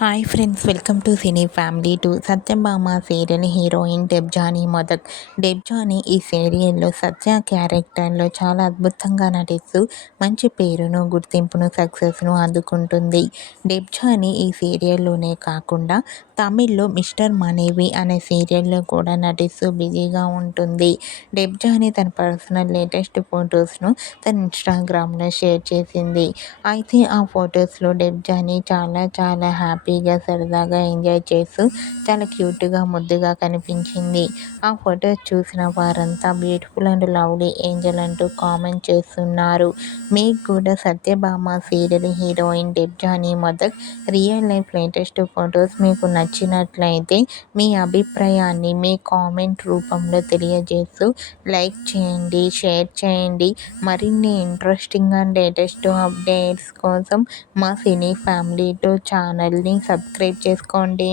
Hi friends, welcome to cine family to Satyabhama serial heroine Debjani Modak. Debjani ఈ సీరియల్లో సత్య క్యారెక్టర్లో చాలా అద్భుతంగా నటిస్తూ మంచి పేరును, గుర్తింపును, సక్సెస్ను అందుకుంటుంది. డెబ్జానీ ఈ సీరియల్లోనే కాకుండా తమిళ్లో మిస్టర్ మనీవి అనే సీరియల్లో కూడా నటిస్తూ బిజీగా ఉంటుంది. డెబ్జానీ తన పర్సనల్ లేటెస్ట్ ఫొటోస్ను తన ఇన్స్టాగ్రామ్లో షేర్ చేసింది. అయితే ఆ ఫొటోస్లో డెబ్జానీ చాలా చాలా హ్యాపీగా, సరదాగా ఎంజాయ్ చేస్తూ చాలా క్యూట్గా, ముద్దుగా కనిపించింది. ఆ ఫొటోస్ చూసిన వారంతా బ్యూటిఫుల్ అండ్ లవ్లీ ఏంజల్ అంటూ కామెంట్ చేస్తున్నారు. మీకు కూడా Satyabhama serial heroine Debjani Modak real life latest photos మీకు నచ్చినట్లయితే మీ అభిప్రాయాన్ని మీ కామెంట్ రూపంలో తెలియజేస్తూ లైక్ చేయండి, షేర్ చేయండి. మరిన్ని ఇంట్రెస్టింగ్ అండ్ లేటెస్ట్ అప్డేట్స్ కోసం మా సినీ ఫ్యామిలీ టూ ఛానల్ని సబ్స్క్రైబ్ చేసుకోండి.